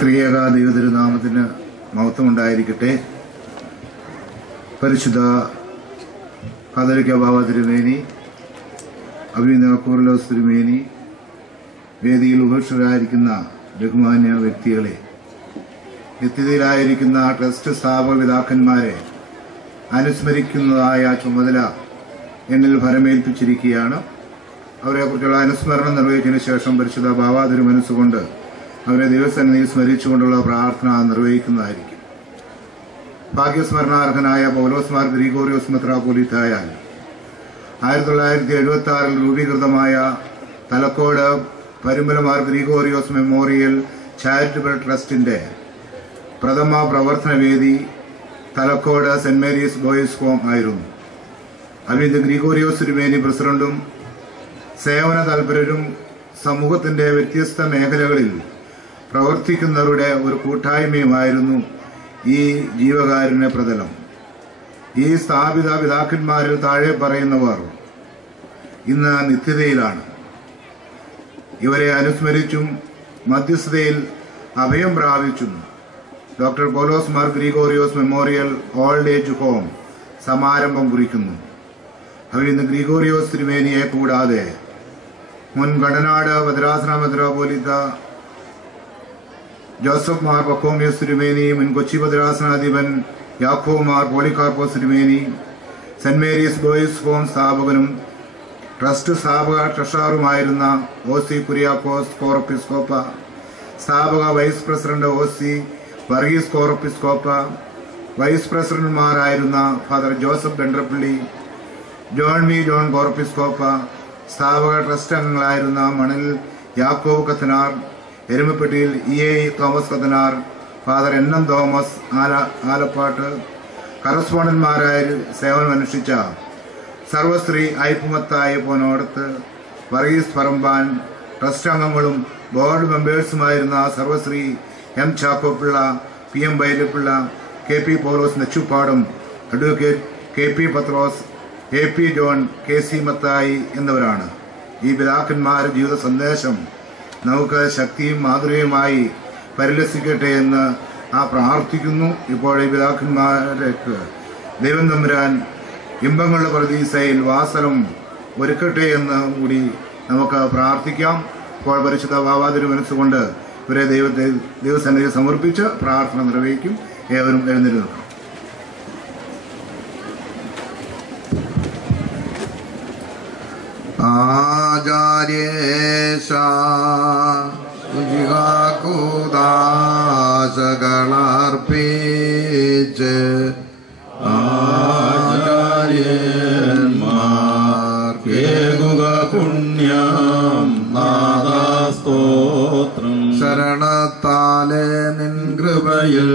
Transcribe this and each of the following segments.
ത്രിയേക ദൈവതിരുനാമത്തിന് മഹത്വമുണ്ടായിരിക്കട്ടെ. പരിശുദ്ധ കാതോലിക്ക ബാവ തിരുമേനി, അഭിനന്ദ കൂർലോസ് തിരുമേനി, വേദിയിൽ ഉപേക്ഷരായിരിക്കുന്ന ബഹുമാന്യ വ്യക്തികളെ, നിത്യതയിലായിരിക്കുന്ന ട്രസ്റ്റ് സ്ഥാപക പിതാക്കന്മാരെ അനുസ്മരിക്കുന്നതായ ചുമതല എന്നിൽ ഫലമേൽപ്പിച്ചിരിക്കുകയാണ്. അവരെക്കുറിച്ചുള്ള അനുസ്മരണം നിർവഹിച്ചതിന് ശേഷം പരിശുദ്ധ ബാവ തിരുമനസ്സുകൊണ്ട് അവരെ ദൈവസന്നിധിയിൽ സ്മരിച്ചുകൊണ്ടുള്ള പ്രാർത്ഥന നിർവഹിക്കുന്നതായിരിക്കും. ഭാഗ്യസ്മരണാർഹനായ പൗലോസ് മാർ ഗ്രിഗോറിയോസ് മെത്രാപ്പോലീത്തായാൽ 1976 രൂപീകൃതമായ തലക്കോട് പരുമല മാർ ഗ്രിഗോറിയോസ് മെമ്മോറിയൽ ചാരിറ്റബിൾ ട്രസ്റ്റിന്റെ പ്രഥമ പ്രവർത്തന വേദി Thalakkode saint Mary's boys home ആയിരുന്നു. അഭിനന്ദ ഗ്രിഗോറിയോസ് തിരുമേനി പ്രസിഡന്റും സേവന തൽപരരും സമൂഹത്തിന്റെ വ്യത്യസ്ത മേഖലകളിൽ പ്രവർത്തിക്കുന്നവരുടെ ഒരു കൂട്ടായ്മയുമായിരുന്നു ഈ ജീവകാരുണ്യ പ്രതലം. ഈ സ്ഥാപിത പിതാക്കന്മാരിൽ താഴെ പറയുന്നവർ ഇന്ന് നിത്യതയിലാണ്. ഇവരെ അനുസ്മരിച്ചും മധ്യസ്ഥതയിൽ അഭയം പ്രാപിച്ചും doctor Paulose Mar Gregorios memorial old age home സമാരംഭം കുറിക്കുന്നു. അഭിനന്ദ ഗ്രിഗോറിയോസ് തിരുമേനിയെ കൂടാതെ മുൻ കടനാട് ഭദ്രാസന മെത്രാപ്പോലീത്ത ജോസഫ് മാർ പക്കോമിയസ് തിരുമേനി, മുൻ കൊച്ചി ഭദ്രാസനാധിപൻ യാക്കോബ് മാർ പോളികാർപ്പോസ് തിരുമേനി, സെന്റ് മേരീസ് ബോയ്സ് ഹോം സ്ഥാപകനും ട്രസ്റ്റ് സ്ഥാപക ട്രഷററുമായിരുന്ന OC കുര്യാക്കോസ് കോറപ്പിസ്കോപ്പ, സ്ഥാപക vice president OC Varghese Corepiscopa, vice പ്രസിഡന്റുമാരായിരുന്ന ഫാദർ ജോസഫ് ഡണ്ടർപ്പള്ളി, ജോൺ കോറപ്പിസ്കോപ്പ, സ്ഥാപക ട്രസ്റ്റ് അംഗങ്ങളായിരുന്ന മണൽ യാക്കോബ് കത്തനാർ, എരുമപ്പെട്ടിയിൽ EA Thomas Kathanar, father NM Thomas Alappat, കറസ്പോണ്ടന്മാരായി സേവനമനുഷ്ഠിച്ച സർവശ്രീ ഐപ്പുമത്തായ പോനോടത്ത്, വർഗീസ് പറമ്പാൻ, ട്രസ്റ്റ് അംഗങ്ങളും ബോർഡ് മെമ്പേഴ്സുമായിരുന്ന Sarvashri M Chackopilla, PM Bairappilla, KP Paulose നെച്ചുപ്പാടും, advocate KP Pathrose, AP John, KC Mathai എന്നിവരാണ്. ഈ പിതാക്കന്മാരുടെ ജീവിത സന്ദേശം നമുക്ക് ശക്തിയും മാതൃകയുമായി പരിലസിക്കട്ടെ എന്ന് പ്രാർത്ഥിക്കുന്നു. ഇപ്പോൾ ഈ പിതാക്കന്മാർക്ക് ദൈവം തമ്പുരാൻ ഇമ്പങ്ങളുടെ പ്രതീക്ഷയിൽ വാസനം ഒരുക്കട്ടെ എന്ന് കൂടി നമുക്ക് പ്രാർത്ഥിക്കാം. ഇപ്പോൾ പരിശുദ്ധ ബാവ തിരുമനസ്സുകൊണ്ട് ഇവരെ ദൈവസന്നിധിയിൽ സമർപ്പിച്ച് പ്രാർത്ഥന നിർവഹിക്കും. ഏവരും എഴുന്നേറ്റ് നിൽക്കാം. ആചാര്യേശാകുദാശകളർപ്പിച്ച് ആചാര്യന്മാർക്കേകുക പുണ്യം നാദസ്തോത്രം. ശരണത്താലെ നിൻ കൃപയിൽ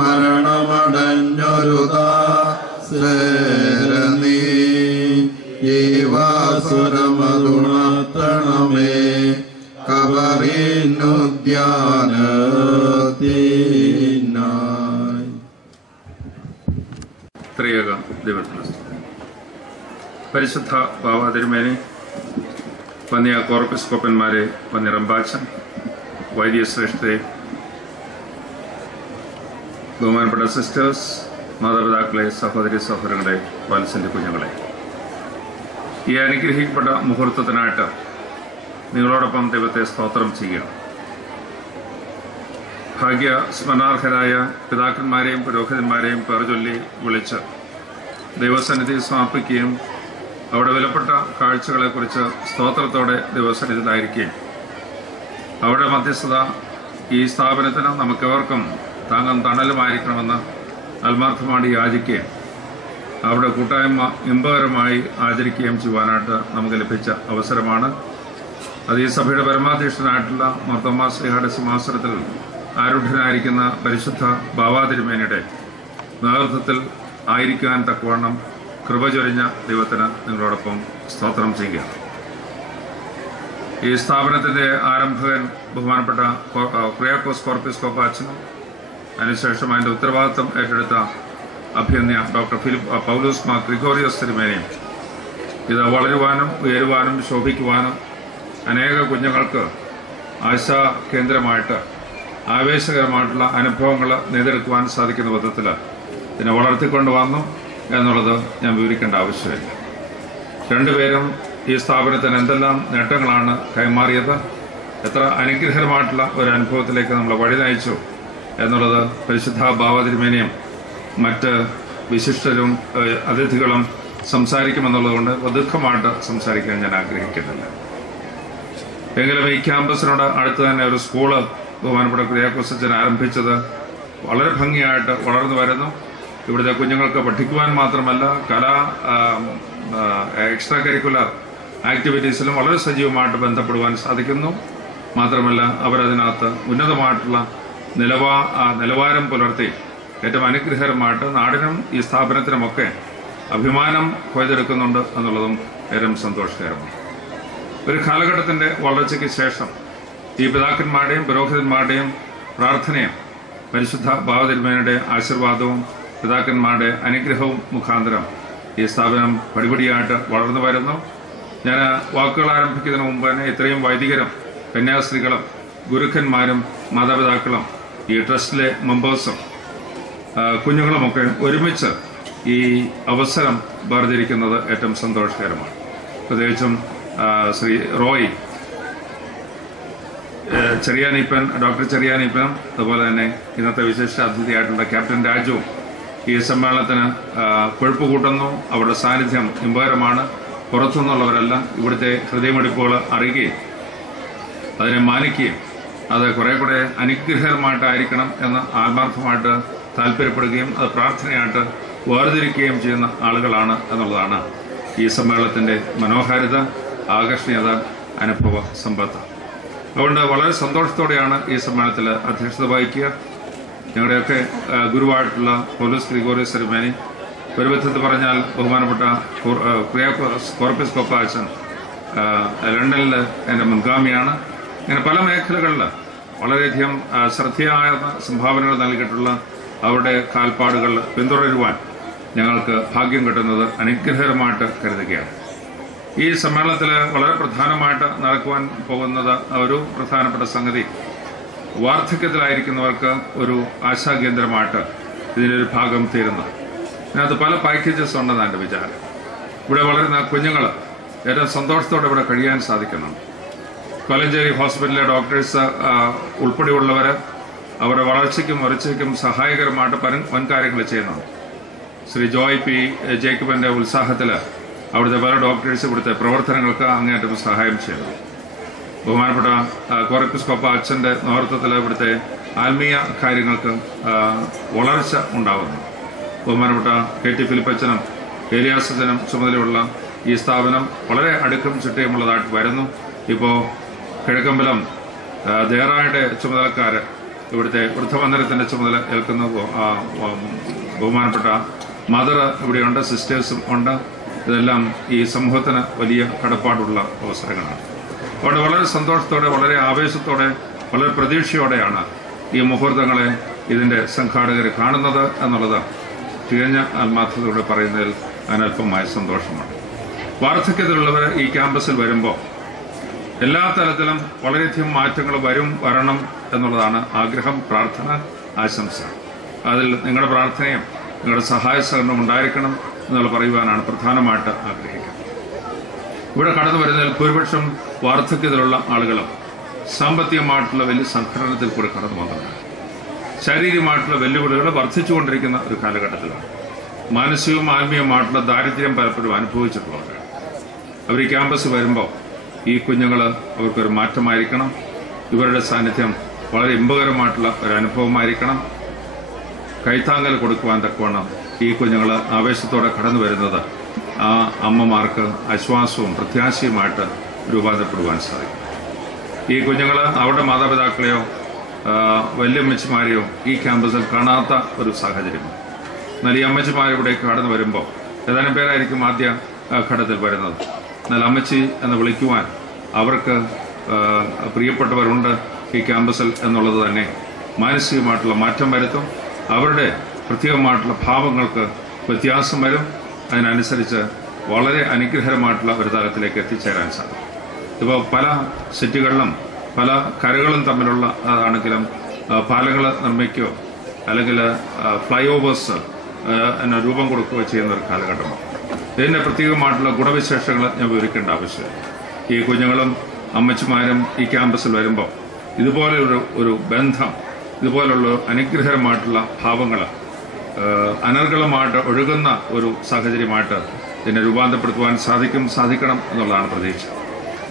മരണമടഞ്ഞൊരു ദാസരനീ ജീവാസുരമതുണർത്തണമേ കബറിനുദ്യാനത്തിനായി. ത്രിയേക ദൈവത്തിന് പരിശുദ്ധ ബാവ തിരുമേനി, വന്യ കോർപ്പിസ്കോപ്പന്മാരെ, വന്യ റമ്പാച്ചൻ, വൈദ്യശ്രേഷ്ഠരെ, ബഹുമാനപ്പെട്ട സിസ്റ്റേഴ്സ്, മാതാപിതാക്കളെ, സഹോദരി സഹോദരങ്ങളെ, വാത്സല്യ കുഞ്ഞുങ്ങളെ, ഈ അനുഗ്രഹിക്കപ്പെട്ട മുഹൂർത്തത്തിനായിട്ട് നിങ്ങളോടൊപ്പം ദൈവത്തെ സ്തോത്രം ചെയ്യുകയാണ്. ഭാഗ്യസ്മരണാർഹരായ പിതാക്കന്മാരെയും പുരോഹിതന്മാരെയും പേർചൊല്ലി വിളിച്ച് ദൈവസന്നിധി സമർപ്പിക്കുകയും അവിടെ വിലപ്പെട്ട കാഴ്ചകളെക്കുറിച്ച് സ്തോത്രത്തോടെ ദൈവസന്നിധിയിലായിരിക്കുകയും അവിടെ മധ്യസ്ഥത ഈ സ്ഥാപനത്തിന് നമുക്കെവർക്കും താങ്ങും തണലുമായിരിക്കണമെന്ന് ആത്മാർത്ഥമായി യാചിക്കുകയും അവിടെ കൂട്ടായ്മ ഇമ്പകരമായി ആചരിക്കുകയും ചെയ്യുവാനായിട്ട് നമുക്ക് ലഭിച്ച അവസരമാണ്. അത് ഈ സഭയുടെ പരമാധ്യക്ഷനായിട്ടുള്ള മാർത്തോമാ ശ്ലീഹായുടെ സിംഹാസനത്തിൽ ആരൂഢനായിരിക്കുന്ന പരിശുദ്ധ ബാവ തിരുമേനിയുടെ നേതൃത്വത്തിൽ ആയിരിക്കുവാൻ തക്കവണ്ണം കൃപ ചൊരിഞ്ഞ ദൈവത്തിന് നിങ്ങളോടൊപ്പം സ്തോത്രം ചെയ്യുകയാണ്. ഈ സ്ഥാപനത്തിൻ്റെ ആരംഭകൻ ബഹുമാനപ്പെട്ട കുര്യാക്കോസ് കോർപ്പിസ്കോപ്പ അച്ഛനും അതിനുശേഷം അതിൻ്റെ ഉത്തരവാദിത്വം ഏറ്റെടുത്ത അഭിനന്ദ ഡോക്ടർ പൗലോസ് മാർ ഗ്രിഗോറിയോസ് തിരുമേനിയും ഇത് വളരുവാനും ഉയരുവാനും ശോഭിക്കുവാനും അനേക കുഞ്ഞുങ്ങൾക്ക് ആശാ കേന്ദ്രമായിട്ട് ആവേശകരമായിട്ടുള്ള അനുഭവങ്ങൾ നേടിയെടുക്കുവാൻ സാധിക്കുന്ന വിധത്തിൽ ഇതിനെ വളർത്തിക്കൊണ്ട് വന്നു എന്നുള്ളത് ഞാൻ വിവരിക്കേണ്ട ആവശ്യമില്ല. രണ്ടുപേരും ഈ സ്ഥാപനത്തിന് എന്തെല്ലാം നേട്ടങ്ങളാണ് കൈമാറിയത്, എത്ര അനുഗ്രഹമായിട്ടുള്ള ഒരു അനുഭവത്തിലേക്ക് നമ്മളെ വഴി നയിച്ചു എന്നുള്ളത് പരിശുദ്ധ ബാവ തിരുമേനിയും മറ്റ് വിശിഷ്ടരും അതിഥികളും സംസാരിക്കുമെന്നുള്ളതുകൊണ്ട് ദീർഘമായിട്ട് സംസാരിക്കാൻ ഞാൻ ആഗ്രഹിക്കുന്നില്ല. എങ്കിലും ഈ ക്യാമ്പസിനോട് അടുത്ത് തന്നെ ഒരു സ്കൂള് ബഹുമാനപ്പെട്ട കുര്യാക്കോസ് അച്ഛൻ ആരംഭിച്ചത് വളരെ ഭംഗിയായിട്ട് വളർന്നു വരുന്നു. ഇവിടുത്തെ കുഞ്ഞുങ്ങൾക്ക് പഠിക്കുവാൻ മാത്രമല്ല എക്സ്ട്രാ കരിക്കുലർ ആക്ടിവിറ്റീസിലും വളരെ സജീവമായിട്ട് ബന്ധപ്പെടുവാൻ സാധിക്കുന്നു. മാത്രമല്ല അവരതിനകത്ത് ഉന്നതമായിട്ടുള്ള നിലവാരം പുലർത്തി ഏറ്റവും അനുഗ്രഹകരമായിട്ട് നാടിനും ഈ സ്ഥാപനത്തിനുമൊക്കെ അഭിമാനം കൊയ്തെടുക്കുന്നുണ്ട് എന്നുള്ളതും ഏറ്റവും സന്തോഷകരമാണ്. ഒരു കാലഘട്ടത്തിന്റെ വളർച്ചയ്ക്ക് ശേഷം ഈ പിതാക്കന്മാരുടെയും പുരോഹിതന്മാരുടെയും പ്രാർത്ഥനയും പരിശുദ്ധ ബാവ തിരുമേനിയുടെ ആശീർവാദവും പിതാക്കന്മാരുടെ അനുഗ്രഹവും മുഖാന്തരം ഈ സ്ഥാപനം പടിപടിയായിട്ട് വളർന്നു വരുന്നു. ഞാൻ വാക്കുകൾ ആരംഭിക്കുന്നതിന് മുമ്പ് തന്നെ ഇത്രയും വൈദികരും കന്യാസ്ത്രീകളും ഗുരുക്കന്മാരും മാതാപിതാക്കളും ഈ ട്രസ്റ്റിലെ മെമ്പേഴ്സും കുഞ്ഞുങ്ങളുമൊക്കെ ഒരുമിച്ച് ഈ അവസരം വേർതിരിക്കുന്നത് ഏറ്റവും സന്തോഷകരമാണ്. പ്രത്യേകിച്ചും ശ്രീ റോയ് ചെറിയാനീപ്പൻ, ഡോക്ടർ ചെറിയാനീപ്പനും അതുപോലെ തന്നെ ഇന്നത്തെ വിശിഷ്ട അതിഥിയായിട്ടുള്ള ക്യാപ്റ്റൻ രാജുവും ഈ സമ്മേളനത്തിന് കൊഴുപ്പ് കൂട്ടുന്നു. അവരുടെ സാന്നിധ്യം ഇമ്പകരമാണ്. പുറത്തുനിന്നുള്ളവരെല്ലാം ഇവിടുത്തെ ഹൃദയമിടിപ്പുകൾ അറിയുകയും അതിനെ മാനിക്കുകയും അത് കുറെ കൂടെ അനുഗ്രഹകരമായിട്ടായിരിക്കണം എന്ന് ആത്മാർത്ഥമായിട്ട് താല്പര്യപ്പെടുകയും അത് പ്രാർത്ഥനയായിട്ട് വേർതിരിക്കുകയും ചെയ്യുന്ന ആളുകളാണ് എന്നുള്ളതാണ് ഈ സമ്മേളനത്തിന്റെ മനോഹാരിത, ആകർഷണീയത, അനുഭവ സമ്പത്ത്. അതുകൊണ്ട് വളരെ സന്തോഷത്തോടെയാണ് ഈ സമ്മേളനത്തിൽ അധ്യക്ഷത വഹിക്കുക. ഞങ്ങളുടെയൊക്കെ ഗുരുവായിട്ടുള്ള പൗലോസ് ഗ്രിഗോറിയോസ് തിരുമേനി, ഒരു വിധത്തിൽ പറഞ്ഞാൽ ബഹുമാനപ്പെട്ട കോർപ്പിസ് കൊപ്പ അച്ഛൻ ലണ്ടനിൽ എൻ്റെ മുൻഗാമിയാണ്. ഇങ്ങനെ പല മേഖലകളിൽ വളരെയധികം ശ്രദ്ധേയമായ സംഭാവനകൾ നൽകിയിട്ടുള്ള അവരുടെ കാൽപ്പാടുകൾ പിന്തുടരുവാൻ ഞങ്ങൾക്ക് ഭാഗ്യം കിട്ടുന്നത് അനുഗ്രഹകരമായിട്ട് കരുതുകയാണ്. ഈ സമ്മേളനത്തിൽ വളരെ പ്രധാനമായിട്ട് നടക്കുവാൻ പോകുന്നത് ഒരു പ്രധാനപ്പെട്ട സംഗതി, വാർദ്ധക്യത്തിലായിരിക്കുന്നവർക്ക് ഒരു ആശാകേന്ദ്രമായിട്ട് ഇതിനൊരു ഭാഗം തീരുന്നത്. ഇതിനകത്ത് പല പാക്കേജസ് ഉണ്ടെന്ന് എൻ്റെ വിചാരം. ഇവിടെ വളരുന്ന കുഞ്ഞുങ്ങൾ ഏറ്റവും സന്തോഷത്തോടെ ഇവിടെ കഴിയാൻ സാധിക്കുന്നുണ്ട്. കൊലഞ്ചേരി ഹോസ്പിറ്റലിലെ ഡോക്ടേഴ്സ് ഉൾപ്പെടെയുള്ളവർ അവരുടെ വളർച്ചയ്ക്കും ഉറച്ചയ്ക്കും സഹായകരമായിട്ട് വൻകാര്യങ്ങൾ ചെയ്യുന്നുണ്ട്. ശ്രീ ജോയ് പി ജേക്കബിന്റെ ഉത്സാഹത്തിൽ അവിടുത്തെ പല ഡോക്ടേഴ്സ് ഇവിടുത്തെ പ്രവർത്തനങ്ങൾക്ക് അങ്ങേയറ്റം സഹായം ചെയ്യുന്നു. ബഹുമാനപ്പെട്ട കോർപ്പിസ് കൊപ്പ അച്ഛന്റെ നേതൃത്വത്തിൽ ഇവിടുത്തെ ആത്മീയ കാര്യങ്ങൾക്ക് വളർച്ച ഉണ്ടാകുന്നു. ബഹുമാനപ്പെട്ട കെ ടി ഫിലിപ്പച്ചനും ഏലിയാസച്ചനും ചുമതലയുള്ള ഈ സ്ഥാപനം വളരെ അടുക്കും ചിട്ടയുമുള്ളതായിട്ട് വരുന്നു. ഇപ്പോൾ കിഴക്കമ്പലം ദേറായുടെ ചുമതലക്കാര് ഇവിടുത്തെ വൃദ്ധമന്ദിരത്തിന്റെ ചുമതല ഏൽക്കുന്ന ബഹുമാനപ്പെട്ട മദർ ഇവിടെയുണ്ട്, സിസ്റ്റേഴ്സും ഉണ്ട്. ഇതെല്ലാം ഈ സമൂഹത്തിന് വലിയ കടപ്പാടുള്ള അവസരങ്ങളാണ്. അവിടെ വളരെ സന്തോഷത്തോടെ, വളരെ ആവേശത്തോടെ, വളരെ പ്രതീക്ഷയോടെയാണ് ഈ മുഹൂർത്തങ്ങളെ ഇതിന്റെ സംഘാടകർ കാണുന്നത് എന്നുള്ളത് തികഞ്ഞ ആത്മാർത്ഥതയോടെ പറയുന്നതിൽ അനൽപമായ സന്തോഷമാണ്. വാർദ്ധക്യത്തിലുള്ളവർ ഈ ക്യാമ്പസിൽ വരുമ്പോൾ എല്ലാ തലത്തിലും വളരെയധികം മാറ്റങ്ങൾ വരണം എന്നുള്ളതാണ് ആഗ്രഹം, പ്രാർത്ഥന, ആശംസ. അതിൽ നിങ്ങളുടെ പ്രാർത്ഥനയും നിങ്ങളുടെ സഹായ സഹകരണം ഉണ്ടായിരിക്കണം എന്നുള്ള പറയുവാനാണ് പ്രധാനമായിട്ട് ആഗ്രഹിക്കുന്നത്. ഇവിടെ കടന്നു വരുന്നതിൽ ഭൂരിപക്ഷം വാർദ്ധക്യത്തിലുള്ള ആളുകളും സാമ്പത്തികമായിട്ടുള്ള വലിയ സംഘടനത്തിൽ കൂടെ കടന്നു വന്നതാണ്. ശാരീരികമായിട്ടുള്ള വെല്ലുവിളികൾ വർദ്ധിച്ചുകൊണ്ടിരിക്കുന്ന ഒരു കാലഘട്ടത്തിലാണ്. മാനസികവും ആത്മീയമായിട്ടുള്ള ദാരിദ്ര്യം പലപ്പോഴും അനുഭവിച്ചിട്ടുള്ളവരാണ്. അവർ ഈ ക്യാമ്പസ് വരുമ്പോൾ ഈ കുഞ്ഞുങ്ങൾ അവർക്കൊരു മാറ്റമായിരിക്കണം. ഇവരുടെ സാന്നിധ്യം വളരെ ഇമ്പകരമായിട്ടുള്ള ഒരു അനുഭവമായിരിക്കണം. കൈത്താങ്ങൽ കൊടുക്കുവാൻ തക്കവണ്ണം ഈ കുഞ്ഞുങ്ങൾ ആവേശത്തോടെ കടന്നു വരുന്നത് ആ അമ്മമാർക്ക് ആശ്വാസവും പ്രത്യാശയുമായിട്ട് രൂപാന്തരപ്പെടുവാൻ സാധിക്കും. ഈ കുഞ്ഞുങ്ങൾ അവരുടെ മാതാപിതാക്കളെയോ വല്യമ്മച്ചിമാരെയോ ഈ ക്യാമ്പസിൽ കാണാത്ത ഒരു സാഹചര്യം. എന്നാൽ ഈ അമ്മച്ചിമാരിവിടേക്ക് കടന്നു വരുമ്പോൾ ഏതാനും പേരായിരിക്കും ആദ്യ ഘട്ടത്തിൽ വരുന്നത്. എന്നാൽ അമ്മച്ചി എന്ന് വിളിക്കുവാൻ അവർക്ക് പ്രിയപ്പെട്ടവരുണ്ട് ഈ ക്യാമ്പസിൽ എന്നുള്ളത് തന്നെ മാനസികമായിട്ടുള്ള മാറ്റം വരുത്തും. അവരുടെ പ്രത്യേകമായിട്ടുള്ള ഭാവങ്ങൾക്ക് വ്യത്യാസം വരും. അതിനനുസരിച്ച് വളരെ അനുഗ്രഹകരമായിട്ടുള്ള ഒരു തലത്തിലേക്ക് എത്തിച്ചേരാൻ സാധിക്കും. ഇപ്പോൾ പല സെറ്റുകളിലും പല കരകളും തമ്മിലുള്ള അതാണെങ്കിലും പാലങ്ങൾ നിർമ്മിക്കുകയോ അല്ലെങ്കിൽ ഫ്ലൈ ഓവേഴ്സ് രൂപം കൊടുക്കുകയോ ചെയ്യുന്ന ഒരു കാലഘട്ടമാണ്. ഇതിൻ്റെ പ്രത്യേകമായിട്ടുള്ള ഗുണവിശേഷങ്ങൾ ഞാൻ വിവരിക്കേണ്ട ആവശ്യമില്ല. ഈ കുഞ്ഞുങ്ങളും അമ്മച്ചിമാരും ഈ ക്യാമ്പസിൽ വരുമ്പോൾ ഇതുപോലെ ഒരു ബന്ധം, ഇതുപോലുള്ള അനുഗ്രഹമായിട്ടുള്ള ഭാവങ്ങൾ അനർഗളമായിട്ട് ഒഴുകുന്ന ഒരു സാഹചര്യമായിട്ട് ഇതിനെ രൂപാന്തരപ്പെടുത്തുവാൻ സാധിക്കണം എന്നുള്ളതാണ് പ്രതീക്ഷ.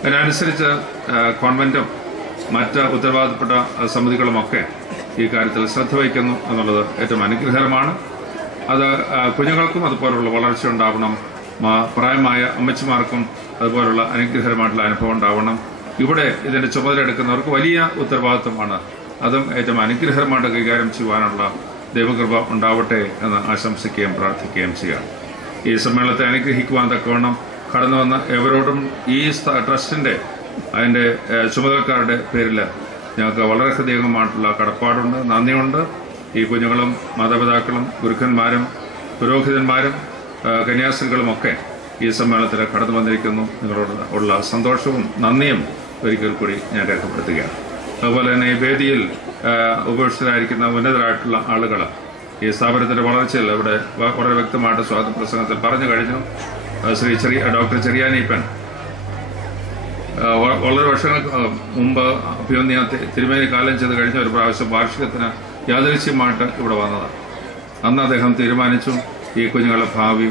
അതിനനുസരിച്ച് കോൺവെന്റും മറ്റ് ഉത്തരവാദിത്തപ്പെട്ട സമിതികളുമൊക്കെ ഈ കാര്യത്തിൽ ശ്രദ്ധ വയ്ക്കുന്നു എന്നുള്ളത് ഏറ്റവും അനുഗ്രഹകരമാണ്. അത് കുഞ്ഞുങ്ങൾക്കും അതുപോലുള്ള വളർച്ച ഉണ്ടാവണം, പ്രായമായ അമ്മച്ചിമാർക്കും അതുപോലുള്ള അനുഗ്രഹകരമായിട്ടുള്ള അനുഭവം ഉണ്ടാവണം. ഇവിടെ ഇതിന്റെ ചുമതല എടുക്കുന്നവർക്ക് വലിയ ഉത്തരവാദിത്വമാണ്. അതും ഏറ്റവും അനുഗ്രഹകരമായിട്ട് കൈകാര്യം ചെയ്യുവാനുള്ള ദൈവകൃപ ഉണ്ടാവട്ടെ എന്ന് ആശംസിക്കുകയും പ്രാർത്ഥിക്കുകയും ചെയ്യാം. ഈ സമ്മേളനത്തെ അനുഗ്രഹിക്കുവാൻ തക്കവണ്ണം കടന്നു വന്ന എവരോടും ഈ ട്രസ്റ്റിന്റെ അതിന്റെ ചുമതലക്കാരുടെ പേരിൽ ഞങ്ങൾക്ക് വളരെ ഹൃദയമായിട്ടുള്ള കടപ്പാടുണ്ട്, നന്ദിയുണ്ട്. ഈ കുഞ്ഞുങ്ങളും മാതാപിതാക്കളും ഗുരുക്കന്മാരും പുരോഹിതന്മാരും കന്യാസ്ത്രീകളുമൊക്കെ ഈ സമ്മേളനത്തിൽ കടന്നു വന്നിരിക്കുന്നു. നിങ്ങളോട് ഉള്ള സന്തോഷവും നന്ദിയും ഒരിക്കൽ കൂടി ഞാൻ രേഖപ്പെടുത്തുകയാണ്. അതുപോലെ തന്നെ ഈ വേദിയിൽ ഉപവിഷ്ടരായിരിക്കുന്ന ഉന്നതരായിട്ടുള്ള ആളുകൾ ഈ സ്ഥാപനത്തിന്റെ വളർച്ചയിൽ ഇവിടെ വളരെ വ്യക്തമായിട്ട് സ്വാഗത പ്രസംഗത്തിൽ പറഞ്ഞു കഴിഞ്ഞു. ശ്രീ ഡോക്ടർ ചെറിയാനീപ്പൻ വളരെ വർഷങ്ങൾക്ക് മുമ്പ് അഭിമന്യ തിരുമേനി കാലം ചെയ്ത് കഴിഞ്ഞ ഒരു പ്രാവശ്യം വാർഷികത്തിന് യാദൃശ്യമായിട്ട് ഇവിടെ വന്നതാണ്. അന്ന് അദ്ദേഹം തീരുമാനിച്ചു ഈ കുഞ്ഞുങ്ങളുടെ ഭാവി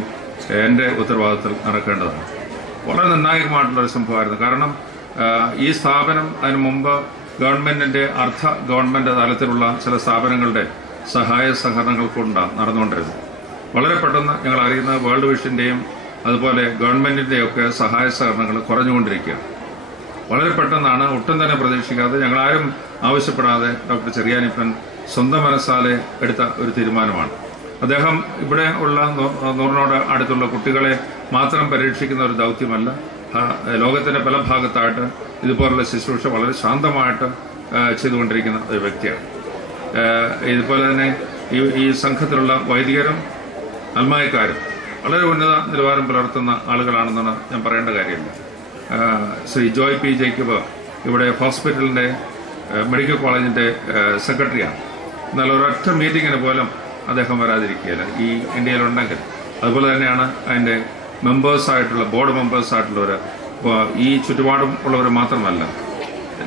എൻ്റെ ഉത്തരവാദിത്തത്തിൽ നടക്കേണ്ടതാണ്. വളരെ നിർണായകമായിട്ടുള്ളൊരു സംഭവമായിരുന്നു. കാരണം ഈ സ്ഥാപനം അതിനു മുമ്പ് ഗവൺമെന്റിന്റെ ഗവൺമെന്റ് തലത്തിലുള്ള ചില സ്ഥാപനങ്ങളുടെ സഹായ സഹകരണങ്ങൾ കൊണ്ടാണ് നടന്നുകൊണ്ടിരുന്നത്. വളരെ പെട്ടെന്ന് ഞങ്ങൾ അറിയുന്ന വേൾഡ് വിഷന്റെയും അതുപോലെ ഗവൺമെന്റിന്റെയും ഒക്കെ സഹായ സഹകരണങ്ങൾ കുറഞ്ഞുകൊണ്ടിരിക്കുകയാണ്. വളരെ പെട്ടെന്നാണ്, ഒട്ടും തന്നെ പ്രതീക്ഷിക്കാതെ, ഞങ്ങളാരും ആവശ്യപ്പെടാതെ ഡോക്ടർ ചെറിയാനിപ്പൻ സ്വന്തം മനസ്സാലെ എടുത്ത ഒരു തീരുമാനമാണ്. അദ്ദേഹം ഇവിടെ ഉള്ള 100 അടുത്തുള്ള കുട്ടികളെ മാത്രം പരീക്ഷിക്കുന്ന ഒരു ദൗത്യമല്ല. ലോകത്തിന്റെ പല ഭാഗത്തായിട്ട് ഇതുപോലുള്ള ശുശ്രൂഷ വളരെ ശാന്തമായിട്ട് ചെയ്തുകൊണ്ടിരിക്കുന്ന ഒരു വ്യക്തിയാണ്. ഇതുപോലെ തന്നെ ഈ സംഘത്തിലുള്ള വൈദികരും അൽമായക്കാരും വളരെ ഉന്നത നിലവാരം പുലർത്തുന്ന ആളുകളാണെന്നാണ് ഞാൻ പറയേണ്ട കാര്യമില്ല. ശ്രീ ജോയ് പി ജേക്കബ് ഇവിടെ ഹോസ്പിറ്റലിന്റെ മെഡിക്കൽ കോളേജിന്റെ സെക്രട്ടറിയാണ്. എന്നാൽ ഒരൊറ്റ മീറ്റിങ്ങിന് പോലും അദ്ദേഹം വരാതിരിക്കുകയില്ല ഈ ഇന്ത്യയിലുണ്ടെങ്കിൽ. അതുപോലെ തന്നെയാണ് അതിന്റെ മെമ്പേഴ്സായിട്ടുള്ള ബോർഡ് മെമ്പേഴ്സായിട്ടുള്ളവർ ഈ ചുറ്റുപാടും ഉള്ളവർ മാത്രമല്ല,